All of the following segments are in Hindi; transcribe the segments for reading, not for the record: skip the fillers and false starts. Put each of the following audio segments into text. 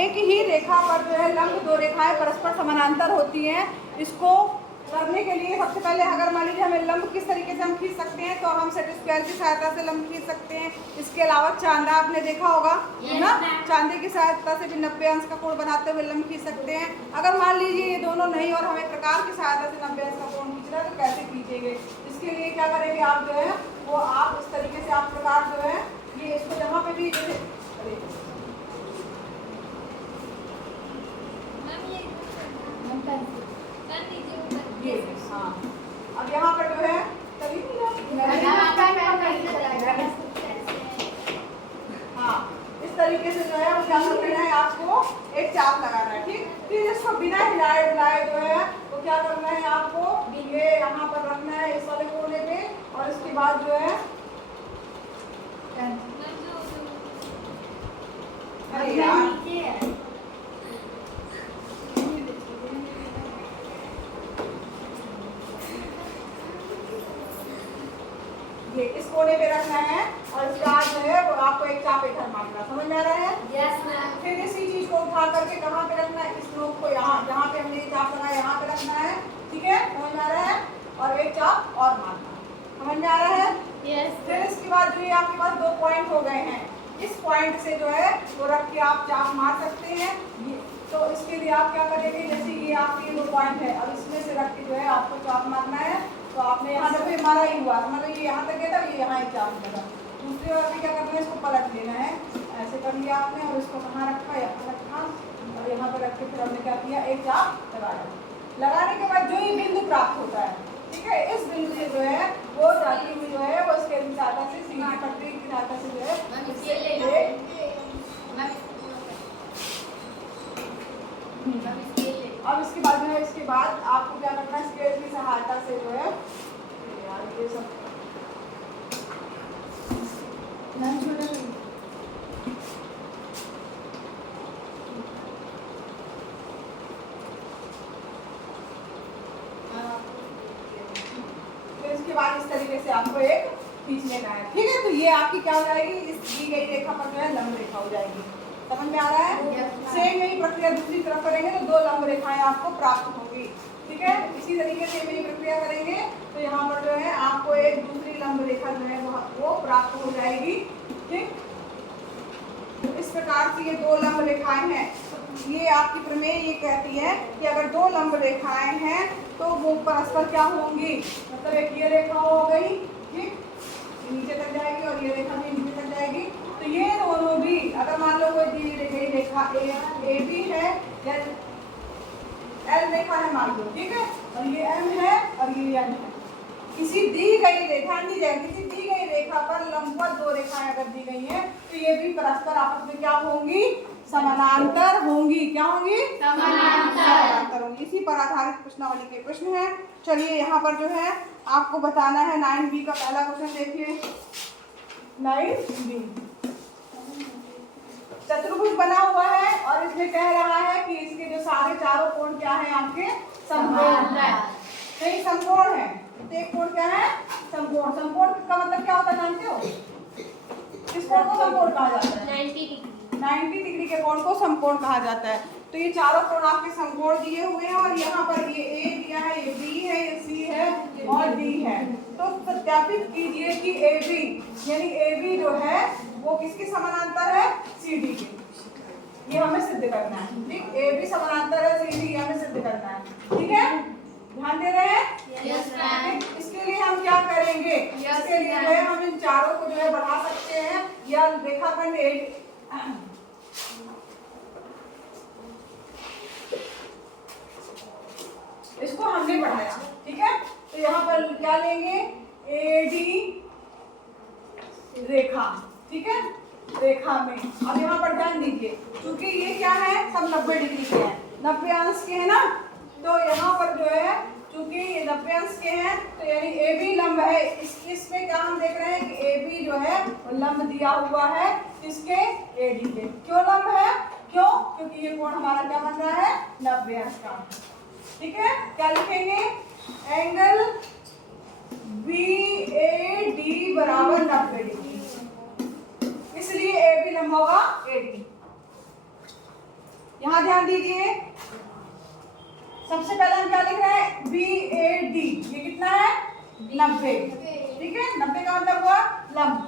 एक ही रेखा पर जो है लंब दो रेखाएं परस्पर समानांतर होती हैं। इसको करने के लिए सबसे पहले अगर मान लीजिए हमें लंब किस तरीके से हम खींच सकते हैं, तो हम सेट स्क्वायर की सहायता से लंब खींच सकते हैं। इसके अलावा चांदा आपने देखा होगा ना, चांदे की सहायता से भी 90 अंश का कोण बनाते हुए लंब खींच सकते हैं। अगर मान लीजिए ये दोनों नहीं और हमें प्रकार की सहायता से 90 अंश का कोण खींचना है तो कैसे खींचेंगे? इसके लिए क्या करेंगे आप जो है वो आप इस तरीके से आप प्रकार जो है ये इसको जहाँ पे भी ये हाँ, अब यहाँ पर जो है हाँ इस तरीके से जो है वो क्या करना है आपको एक चाप लगाना है। ठीक, फिर इसको बिना हिलाए डुलाए जो है वो क्या करना है आपको ये यहाँ पर रखना है इस वाले कोने पे, और इसके बाद जो है अरे यार ये इस कोने पे रखना है और इसके बाद जो है वो आपको एक चाप इधर मारना। समझ में आ रहा है? Yes ma'am. फिर इसी चीज को उठा करके कहाँ पे रखना है? इस नोक को यहाँ जहाँ पे हमने ये चाप लगाया यहाँ पे रखना है। ठीक है, समझ में आ रहा है? और एक चाप और मारना। समझ में आ रहा है? यस। फिर इसके बाद जो ये आपके पास दो पॉइंट हो गए हैं, इस पॉइंट से जो है वो रख के आप चाप मार सकते हैं। तो इसके लिए आप क्या करेंगे, जैसे ये आपके दो पॉइंट है, अब इसमें से रख के जो है आपको चाप मारना है। तो आपने यहाँ तक भी मारा ही हुआ, मतलब ये यहाँ तक गया था, ये यहाँ एक चाप लगा। दूसरी बार भी क्या करना है, इसको पलट लेना है। ऐसे कर लिया आपने और इसको कहाँ रखा, यहाँ रखा और यहाँ पर रख के फिर हमने क्या किया, एक चाप लगाया। लगाने के बाद जो ये बिंदु प्राप्त होता है, ठीक है, इस बिंदु से जो है वो जाती हुई जो है वो स्केल की सहायता से सीधी पटरी की सहायता से जो है अब इसके बाद जो है इसके बाद आपको क्या करना है, स्केल की सहायता से जो है यार ये सब फिर इसके बाद इस तरीके से आपको एक खींचने का है। ठीक है, तो ये आपकी क्या हो जाएगी, इस दी गई रेखा पर जो है लंब रेखा हो जाएगी। समझ में आ रहा है? सेम यही प्रक्रिया दूसरी तरफ करेंगे तो दो लंब रेखाएं आपको प्राप्त होंगी। ठीक है, इसी तरीके से यही प्रक्रिया करेंगे तो यहाँ पर जो है आपको एक दूसरी लंब रेखा जो है वो प्राप्त हो जाएगी। ठीक, तो इस प्रकार से ये दो लंब रेखाएं हैं। तो ये आपकी प्रमेय ये कहती है कि अगर दो लंब रेखाएं हैं तो वो परस्पर क्या होंगी, मतलब एक ये रेखा हो गई, ठीक, नीचे तक जाएगी और ये रेखा भी नीचे तक जाएगी। तो ये दोनों भी अगर मान लो कोई दी गई रेखा ए बी है या एल रेखा है मान लो, ठीक है, और ये एम है और ये एन है, किसी दी गई रेखा दी जाएगी, किसी दी गई रेखा पर लंबवत दो रेखाएं अगर दी गई हैं तो ये भी परस्पर आपस में क्या होंगी, समानांतर होंगी। क्या होंगी? समानांतर होंगी। इसी पर आधारित प्रश्नावली के प्रश्न है। चलिए यहाँ पर जो है आपको बताना है 9B का पहला क्वेश्चन देखिए। 9B चतुर्भुज बना हुआ है और इसमें कह रहा है कि इसके जो सारे चारों कोण क्या है आपके समकोण है। नहीं, समकोण है। एक कोण क्या है? समकोण। समकोण का मतलब क्या होता है जानते हो? किस कोण को समकोण कहा जाता है? 90 डिग्री। 90 डिग्री के कोण को समकोण कहा जाता है। तो ये चारों कोण आपके समकोण दिए हुए हैं और यहाँ पर ये ए दिया है, ये बी है, ये सी है और डी है। तो सत्यापित कीजिए कि ए बी यानी ए बी जो है वो किसके समानांतर है? सी डी के। ये हमें सिद्ध करना है। ठीक, ए बी समानांतर है सी डी, हमें सिद्ध करना है। ठीक है, ध्यान दे रहे हैं? Yes ma'am. इसके लिए हम क्या करेंगे, इसके लिए जो है हम इन चारों को जो है बढ़ा सकते हैं या रेखाखंड इसको हमने बढ़ाया। ठीक है, तो यहाँ पर क्या लेंगे, ए डी रेखा। ठीक है, रेखा में अब यहाँ पर ध्यान दीजिए क्योंकि ये क्या है, सब 90 डिग्री के हैं, 90 अंश के है ना, तो यहाँ पर जो है चूंकि ये 90 अंश के हैं तो यानी ए बी लंब है। इसमें क्या हम देख रहे हैं कि ए बी जो है वो लंब दिया हुआ है इसके ए डी के। क्यों लंब है? क्यों? क्योंकि ये कोण हमारा क्या बन रहा है, 90 अंश का। ठीक है, क्या लिखेंगे, एंगल बी ए डी बराबर 90 डिग्री, इसलिए ए बी लंब होगा ए डी। ध्यान दीजिए, सबसे पहले हम क्या लिख रहे हैं, BAD, ये कितना है 90, ठीक है, 90 का मतलब हुआ लंब,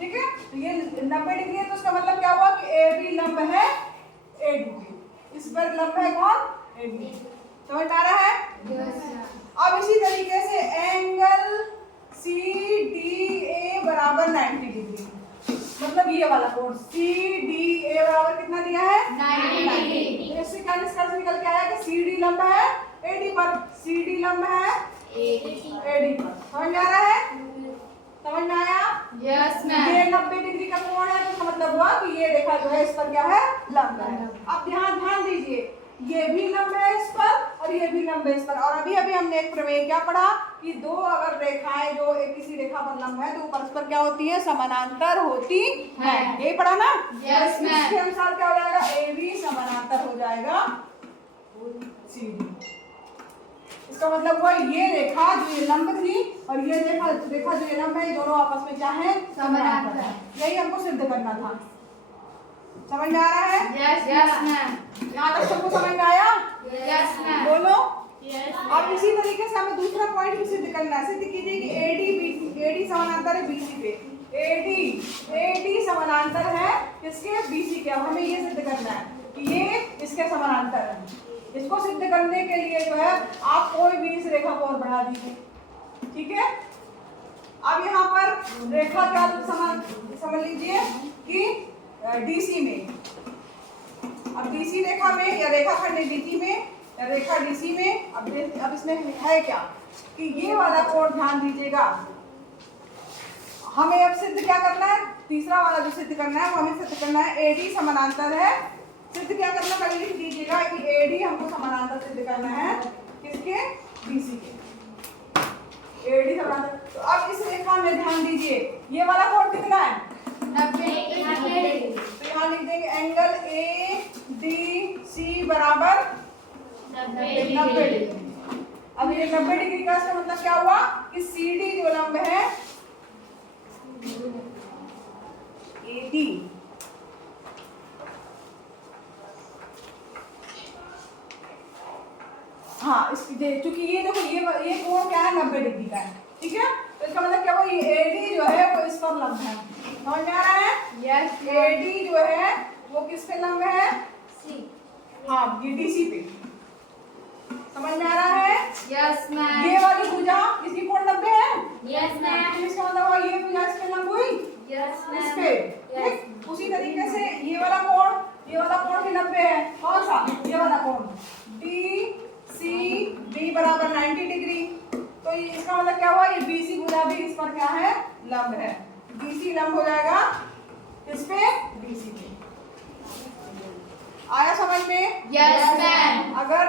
ठीक है, तो ये 90 डिग्री है तो उसका मतलब क्या हुआ कि AB लंब है AD, इस पर लंब है कौन, AD, समझ आ रहा है? अब इसी तरीके से एंगल CDA बराबर 90 डिग्री, मतलब ये वाला कोण CDA बराबर कितना दिया है 90 डिग्री, तो इससे क्या निष्कर्ष निकल के आया कि CD लंब है AD पर, CD लंब है AD पर, समझ में आ रहा है? समझ में आया? Yes ma'am. ये 90 डिग्री का कोण है तो इसका मतलब हुआ कि ये रेखा जो है इस पर क्या है, लंब है। अब यहाँ ध्यान दीजिए, ये भी लंब है इस पर और ये भी लंब है इस पर, और अभी अभी हमने एक प्रमेय क्या पढ़ा कि दो अगर रेखाएं जो एक किसी रेखा पर लंब है तो परस्पर क्या होती है, समानांतर होती है, यही पढ़ा ना? Yes ma'am. इसके अनुसार क्या हो जाएगा, AB समानांतर हो जाएगा CD, इसका मतलब हुआ ये रेखा जो ये लंब थी और ये रेखा जो ये लंब है, ये दोनों आपस में क्या है, समानांतर है, यही हमको सिद्ध करना था। समझ में आ रहा है? Yes ma'am. यहाँ तक सबको समझ में आया? Yes ma'am. बोलो। अब इसी तरीके से हमें दूसरा पॉइंट भी सिद्ध करना है, सिद्ध कीजिए कि AD समानांतर है BC पे, AD समानांतर है किसके, BC के। अब हमें ये सिद्ध करना है कि ये इसके समानांतर है, इसको सिद्ध करने के लिए जो है आप कोई भी इस रेखा को और बढ़ा दीजिए, ठीक है। अब यहाँ पर रेखा क्या समझ लीजिए कि DC में, अब DC रेखा में या रेखाखंड DC में या रेखा DC में, अब इसमें है क्या कि ये वाला कोण ध्यान दीजिएगा, हमें अब सिद्ध क्या करना है, तीसरा वाला जो सिद्ध करना है वो हमें सिद्ध करना है AD समानांतर है, सिद्ध क्या करना पहले लिख दीजिएगा कि AD हमको समानांतर सिद्ध करना है किसके, BC के, AD समानांतर। तो अब इस रेखा में ध्यान दीजिए ये वाला कोण कितना है, 90। तो यहाँ लिख देंगे एंगल ADC बराबर 90 डिग्री। अब ये 90 डिग्री का इसका मतलब क्या हुआ कि CD जो लंब है AD, हाँ चूंकि ये देखो ये कोण क्या है 90 डिग्री का है, ठीक है, तो इसका मतलब क्या हुआ ये AD जो है वो इस पर लंब है, समझ में आ रहा है? यस। AD जो है वो किस पे लंब है, हाँ ये DC पे, समझ में आ रहा है? Yes ma'am. ये वाली भुजा इसकी कोण 90 है, यस मैम। इसका मतलब हुआ ये भुजा इस पे लंब हुई यस इस मैम। पे, ठीक। उसी तरीके से ये वाला कोण भी 90 है, कौन सा, ये वाला कोण DCB बराबर 90 डिग्री, तो इसका मतलब क्या हुआ ये BC भुजा भी इस पर क्या है, लंब है, BC लंब हो जाएगा इस पे, BC पे। आया समझ में? Yes ma'am. अगर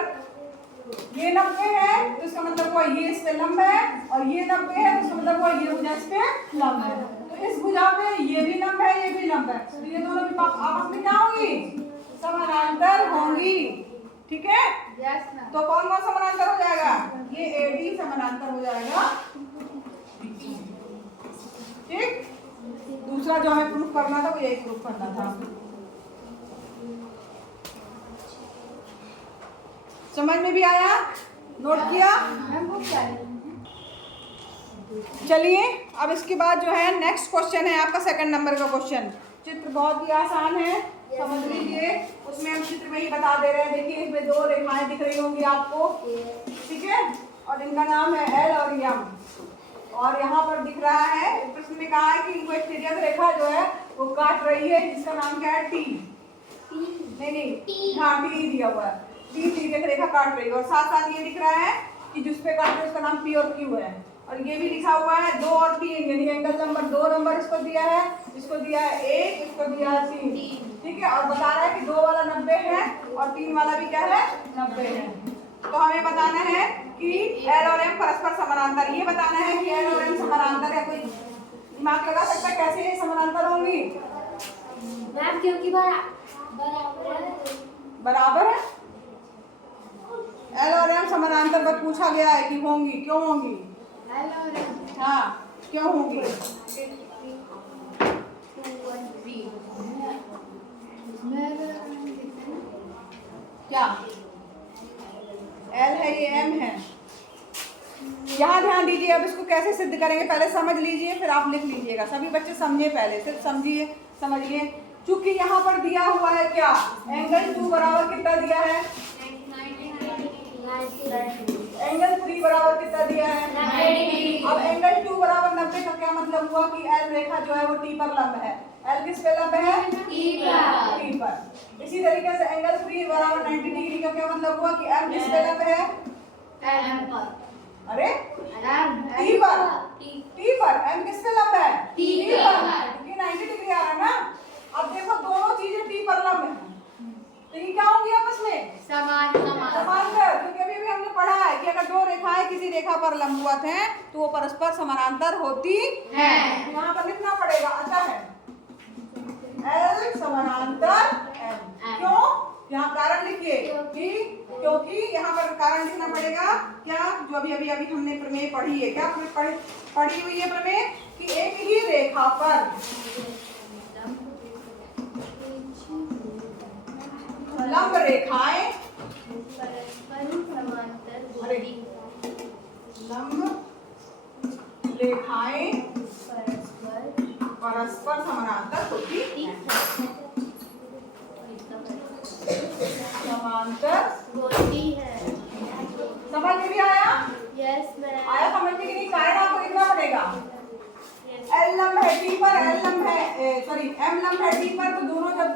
ये 90 है तो इसका मतलब हुआ ये इस पे लंब है और ये 90 है तो इसका मतलब हुआ ये भुजा इस पे लंब है, तो इस भुजा पे ये भी लंब है ये भी लंब है, तो ये दोनों भी आपस में क्या होंगी, समानांतर होंगी, ठीक है। Yes ma'am. तो कौन कौन समानांतर हो जाएगा, ये AD समानांतर हो जाएगा, ठीक। दूसरा जो हमें प्रूफ करना था वो यही प्रूफ करना था, समझ में भी आया, नोट किया? चलिए अब इसके बाद जो है नेक्स्ट क्वेश्चन है आपका सेकंड नंबर का क्वेश्चन, चित्र बहुत ही आसान है, समझ लीजिए, उसमें हम चित्र में ही बता दे रहे हैं, देखिए इसमें दो रेखाएं दिख रही होंगी आपको, ठीक है, और इनका नाम है L और M, और यहाँ पर दिख रहा है प्रश्न में कहा है कि इनको एक तिर्यक रेखा जो है वो काट रही है जिसका नाम क्या है T, नहीं हाँ T दिया हुआ है, T तिर्यक रेखा काट रही है, और साथ साथ ये दिख रहा है कि जिस पे काट रहे हैं उसका नाम P और Q है, और ये भी लिखा हुआ है 2 और 3, यानी एंगल नंबर 2 नंबर इसको दिया है, इसको दिया है 1, इसको दिया है 3, ठीक है, और बता रहा है कि 2 वाला 90 है और 3 वाला भी क्या है 90 है, तो हमें बताना है कि L और M परस्पर समानांतर, ये बताना है कि L और M समानांतर है, कोई दिमाग लगा सकता है कैसे ये समानांतर होंगी, मैम क्योंकि बराबर है, L और M समानांतर बस पूछा गया है कि होंगी, क्यों होंगी, हाँ क्यों होंगी, क्या एल है, ये एम है। यहाँ ध्यान दीजिए, अब इसको कैसे सिद्ध करेंगे पहले समझ लीजिए, फिर आप लिख लीजिएगा। सभी बच्चे समझिए, पहले सिर्फ समझिए, समझिए। चूंकि यहाँ पर दिया हुआ है क्या, एंगल 2 बराबर कितना दिया है, एंगल 3 बराबर कितना दिया है, 90। अब एंगल 2 बराबर 90 का क्या मतलब हुआ कि एल रेखा जो है वो टी पर लंब है। एल किस पे लंब है, टी पर। टी पर। इसी तरीके से एंगल 3 बराबर 90 डिग्री का क्या मतलब हुआ कि एम किस पे लंब है, एम पर। अरे एम टी पर, टी पर। एम किस पे लंब है, टी पर, पर। क्योंकि 90 डिग्री आ रहा है ना। अब देखो दोनों चीजें टी पर लंब है, तो ये क्या होंगी आपस में, समांतर। क्योंकि अभी हमने पढ़ा है कि अगर दो रेखाएं किसी रेखा पर लंबवत हैं तो वो परस्पर समानांतर होती है। यहाँ पर लिखना पड़ेगा, अच्छा है L समानांतर M। क्यों, यहाँ कारण लिखिए, क्योंकि यहाँ पर कारण लिखना पड़ेगा क्या, जो अभी हमने प्रमेय पढ़ी है, क्या पढ़ी हुई है प्रमेय कि एक ही रेखा पर लंब रेखाएं परस्पर समानांतर होती हैं। समांतर होती है। समझ में भी आया, यस मैम। आया समझने के लिए कारण आपको लिखना पड़ेगा। एल लंब है टी पर, एल लंब है सॉरी एम लंब है टी पर, तो दोनों जब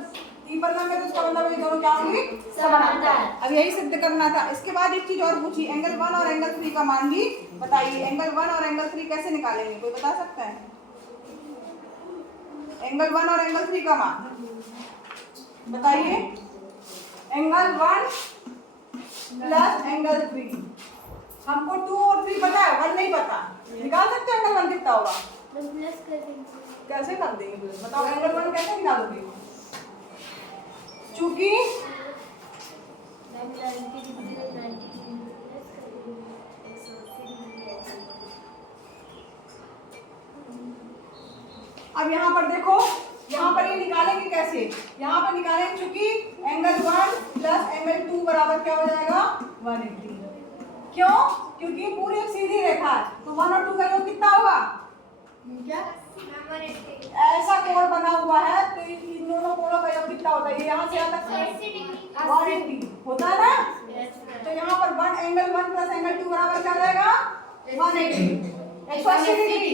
टी पर लंब है तो उसका मतलब ये दोनों क्या होंगे, समानांतर। अब यही सिद्ध करना था। इसके बाद एक चीज और पूछी, एंगल 1 और एंगल 3 का मान भी बताइए। एंगल 1 और एंगल 3 कैसे निकालेंगे, कोई बता सकता है? एंगल 1 और एंगल 3 का मान बताइए। एंगल 1 प्लस एंगल 3, हमको 2 और 3 पता है, 1 नहीं पता, निकाल सकते हैं एंगल 1 कितना होगा? प्लस कर देंगे। कैसे कर देंगे बताओ, एंगल 1 कैसे निकालोगे? चूंकि अब यहाँ पर देखो, यहाँ पर ये निकालेंगे कैसे, यहाँ पर निकालेंगे चूंकि एंगल 1 प्लस एंगल 2 बराबर क्या हो जाएगा, 180। क्यों, क्योंकि पूरी एक सीधी रेखा है, तो 1 और 2 का योग कितना होगा, क्या ऐसा कोण बना हुआ है तो इन दोनों कोणों का योग कितना होता है, ये यहाँ से यहाँ तक 180 होता है ना। तो यहाँ पर 1 एंगल 1 प्लस एंगल 2 बराबर क्या हो जाएगा, 180। 180 डिग्री।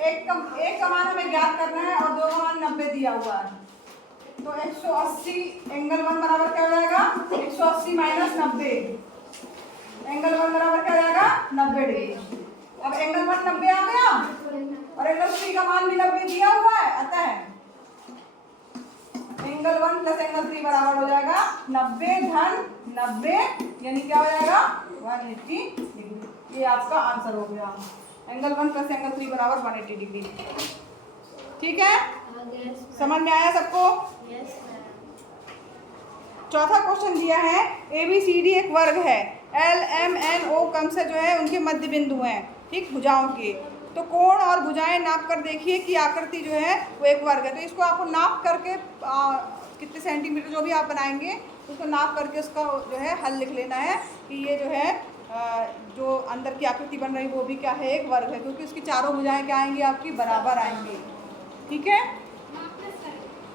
एक का मान हमें ज्ञात करना है और दो का मान 90 दिया हुआ है, तो 180 एंगल 1 बराबर क्या हो जाएगा, 180 माइनस 90, एंगल 1 बराबर क्या हो जाएगा, 90 डिग्री। अब एंगल 1 90 आ गया और एंगल 3 का मान भी 90 दिया हुआ है, अतः एंगल 1 प्लस एंगल 3 बराबर हो जाएगा 90 धन 90, यानी क्या हो जाएगा 180 डिग्री। ये आपका आंसर हो गया, एंगल 1 प्लस एंगल 3 बराबर 180 डिग्री। ठीक है, समझ में आया सबको? चौथा क्वेश्चन दिया है, ABCD एक वर्ग है, LMNO क्रम से जो है उनके मध्य बिंदु हैं, ठीक, भुजाओं के। तो कोण और भुजाएं नाप कर देखिए कि आकृति जो है वो एक वर्ग है। तो इसको आपको नाप करके कितने सेंटीमीटर जो भी आप बनाएंगे उसको नाप करके उसका जो है हल लिख लेना है कि ये जो है जो अंदर की आकृति बन रही वो भी क्या है, एक वर्ग है, क्योंकि उसकी चारों भुजाएं क्या आएंगी, आपकी बराबर आएंगी। ठीक है,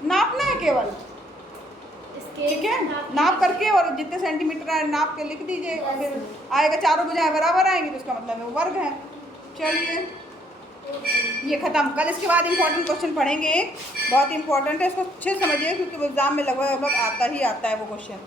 नापना है केवल, ठीक है, नाप करके और जितने सेंटीमीटर है नाप के लिख दीजिए और फिर आएगा, चारों भुजाएं बराबर आएंगी तो उसका मतलब है वो वर्ग है। चलिए ये खत्म। कल इसके बाद इंपॉर्टेंट क्वेश्चन पढ़ेंगे, एक बहुत इंपॉर्टेंट है, इसको अच्छे से समझिए क्योंकि एग्जाम में लगभग आता ही आता है वो क्वेश्चन।